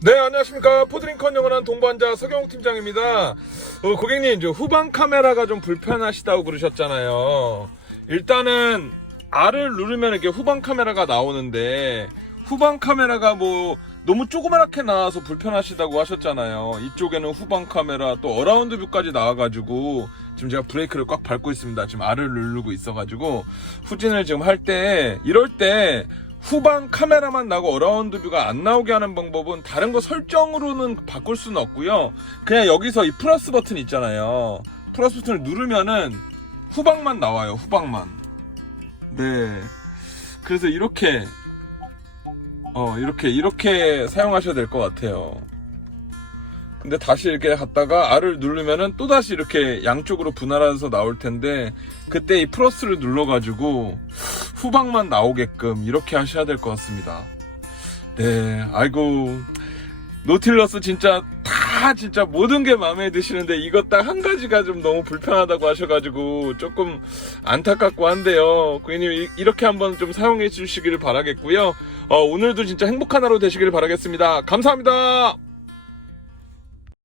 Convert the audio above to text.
네, 안녕하십니까. 포드링컨 영원한 동반자 서경욱 팀장입니다. 어, 고객님, 저 후방 카메라가 좀 불편하시다고 그러셨잖아요. 일단은 R을 누르면 이렇게 후방 카메라가 나오는데, 후방 카메라가 뭐, 너무 조그맣게 나와서 불편하시다고 하셨잖아요. 이쪽에는 후방 카메라, 또 어라운드 뷰까지 나와가지고, 지금 제가 브레이크를 꽉 밟고 있습니다. 지금 R을 누르고 있어가지고, 후진을 지금 할 때, 이럴 때, 후방 카메라만 나고 어라운드 뷰가 안 나오게 하는 방법은 다른 거 설정으로는 바꿀 수는 없고요. 그냥 여기서 이 플러스 버튼 있잖아요. 플러스 버튼을 누르면은 후방만 나와요. 후방만. 네. 그래서 이렇게 어 이렇게 이렇게 사용하셔야 될 것 같아요. 근데 다시 이렇게 갔다가 R을 누르면은 또 다시 이렇게 양쪽으로 분할해서 나올 텐데 그때 이 플러스를 눌러가지고 후방만 나오게끔 이렇게 하셔야 될 것 같습니다. 네, 아이고 노틸러스 진짜 다 진짜 모든 게 마음에 드시는데 이것 딱 한 가지가 좀 너무 불편하다고 하셔가지고 조금 안타깝고 한데요. 고객님 이- 이렇게 한번 좀 사용해 주시기를 바라겠고요. 어, 오늘도 진짜 행복한 하루 되시기를 바라겠습니다. 감사합니다.